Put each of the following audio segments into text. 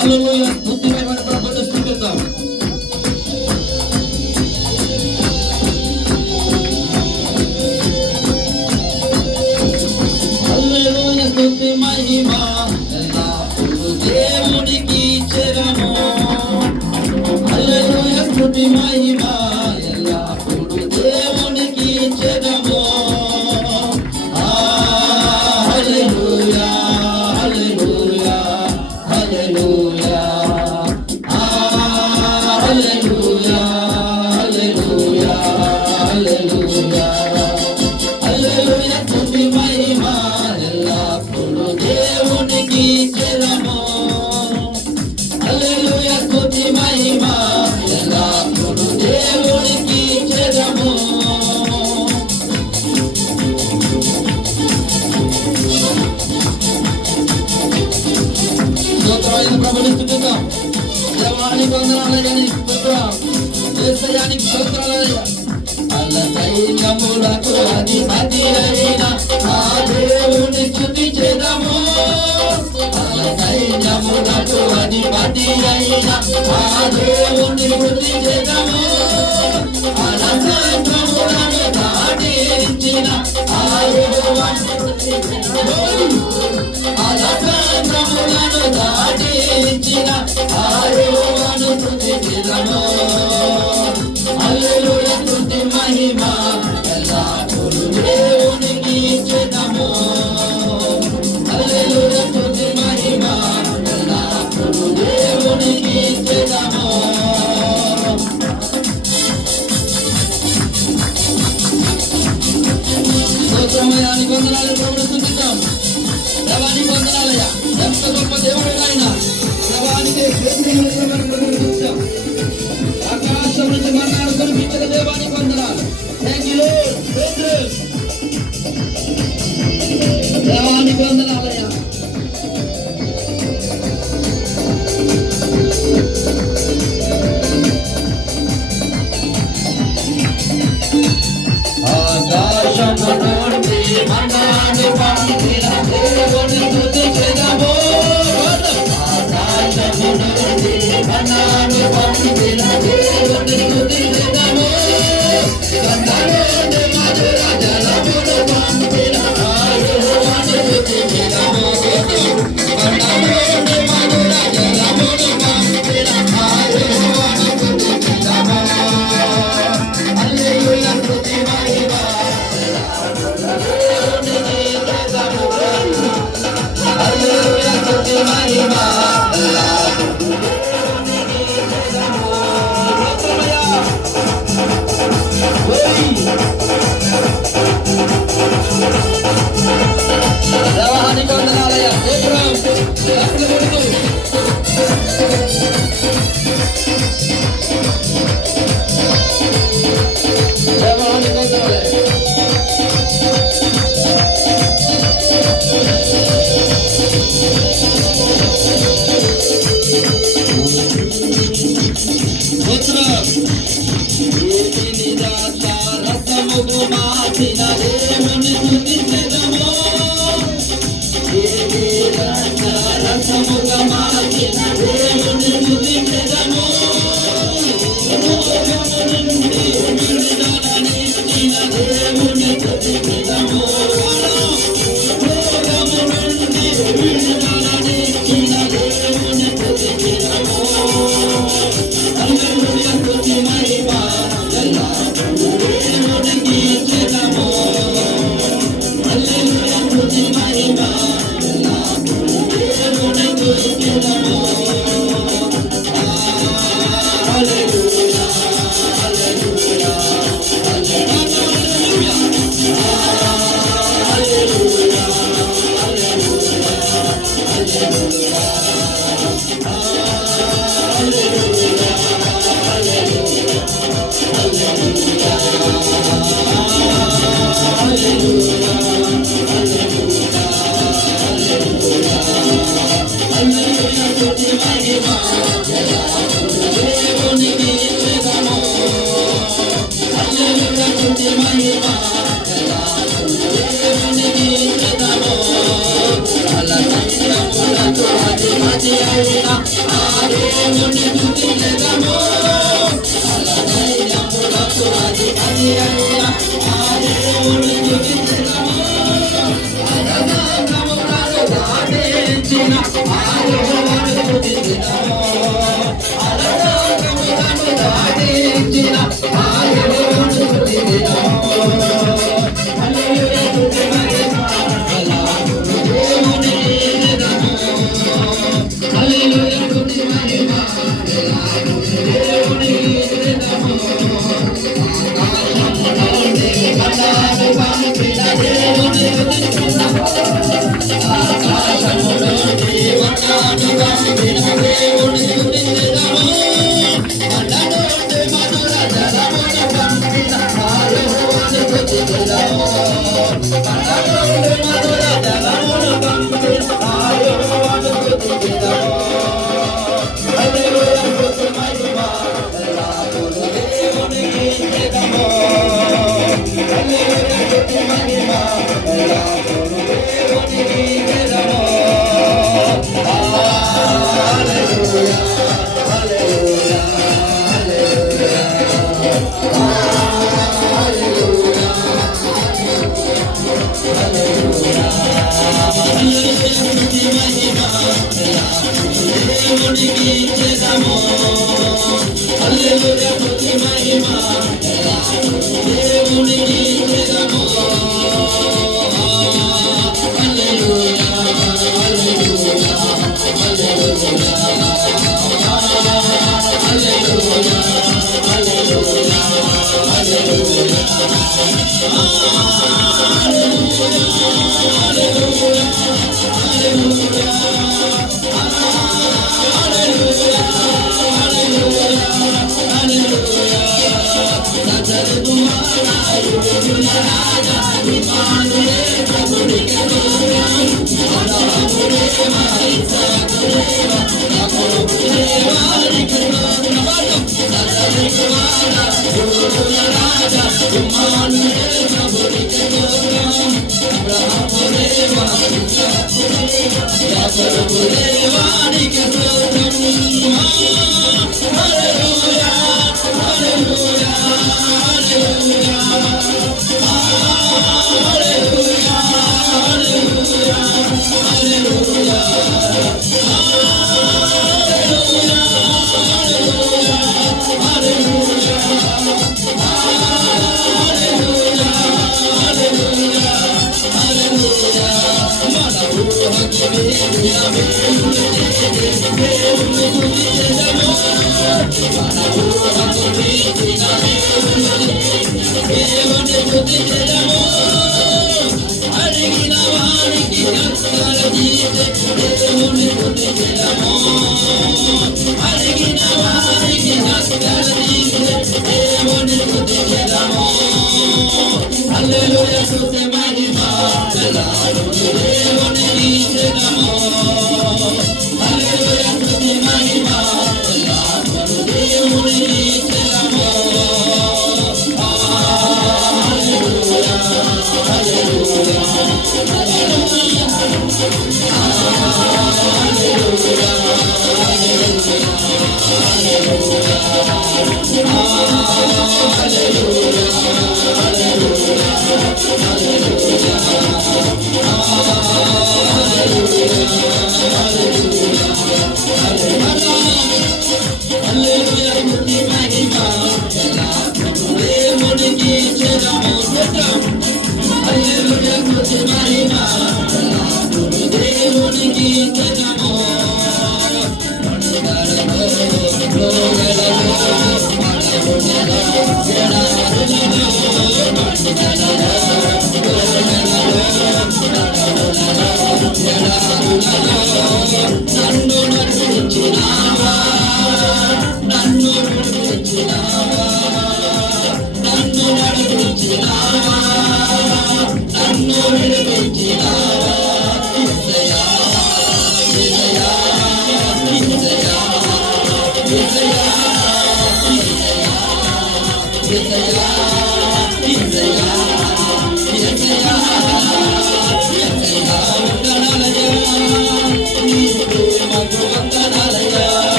హల్లెలూయా స్తుతిమైన ప్రభువుని స్తుతిద్దాం. హల్లెలూయా స్తుతి మహిమ ఎల్లప్పుడూ దేవునికి చెరము. హల్లెలూయా స్తుతి మహిమ ఎల్లప్పుడూ దేవునికి చెరము. హల్లెలూయా హల్లెలూయా హల్లెలూయా హల్లెలూయా హల్లెలూయా హల్లెలూయా హల్లెలూయా స్తుతి మహిమ ఎల్లప్పుడూ దేవునికి చెరము. హల్లెలూయా స్తుతి మహిమ ఎల్లప్పుడూ దేవునికి చెరము. స్తోత్రమైన ప్రభువుని స్తుతిద్దాం. దేవానికి వందనాలయ్యా, నీకు స్తోత్రం. యేసయ్యానికి స్తోత్రాలయ్యా. అల్ల సైన్యములకు అధిపతి అయిన ఆ దేవుని స్తుతించెదము. అల్ల సైన్యములకు అధిపతి అయిన ఆ దేవుని స్తుతించెదము. అనంతములను దాటించిన ఆ యెహోవాను స్తుతించెదము. అనంతములను దాటించిన ఆ యెహోవాను స్తుతించెదము. హల్లెలూయా స్తుతి మహిమ ఎల్లప్పుడూ దేవునికి చెరము. హల్లెలూయా స్తుతి మహిమ ఎల్లప్పుడూ దేవునికి చెరము. స్తోత్రమయానికి వందనాలు ప్రభువుని స్తుతిద్దాం. దేవానికి వందనాలయ్యా, ఎంత గొప్ప దేవుడు ఆయన. దేవానికి ఆకాశం నుంచి మన్నాడు కనిపించిన దేవానికి వందనాలు. Thank you lord. దేవానికి వందనాలయ్యా. ఆకాశము నుండి మన్నాడు పంపిన దేవుని స్తుతించెదము. ఆకాశము నుండి మన్నాడు పంపిన దేవుని స్తుతించెదము. కందలోని మధుర జలమును పంపిన ఆ యెహోవాను స్తుతించెదము. కందలోని మధుర జలమును పంపిన ఆ యెహోవాను స్తుతించెదము. హల్లెలూయా స్తుతి మహిమ హల్లెలూయా స్తుతి మహిమ దేవానికి వందనాలయ్యా. దేవానికి వందనాలయ్యా. రసముగు మార్చిన దేవుని స్తుతించెదము. రసముగా మార్చిన దేవుని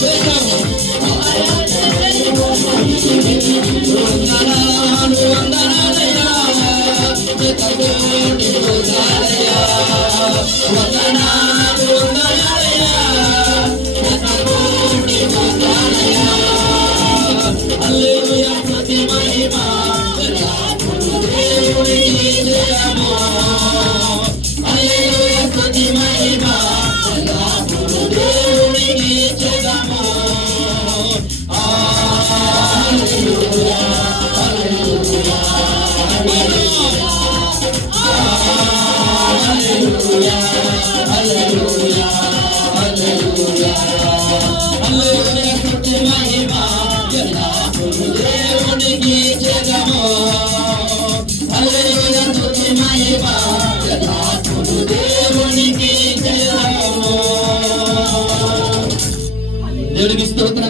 చేశాము. వందనాలు వందనాలయ్యా, శతకోటి స్తోత్రాలయ్యా. వందనాలు వందనాలయ్యా, శతకోటి స్తోత్రాలయ్యా. హల్లెలూయా స్తుతి మహిమ దేవునికి జయము. హల్లెలూయా స్తుతి మహిమ దేవునికి జయము. హల్లెలూయా హల్లెలూయా హల్లెలూయా హల్లెలూయా హల్లెలూయా హల్లెలూయా స్తుతి మహిమ దేవునికి జయము. హల్లెలూయా స్తుతి మహిమ దేవునికి జయము. దేవునికి స్తోత్రం.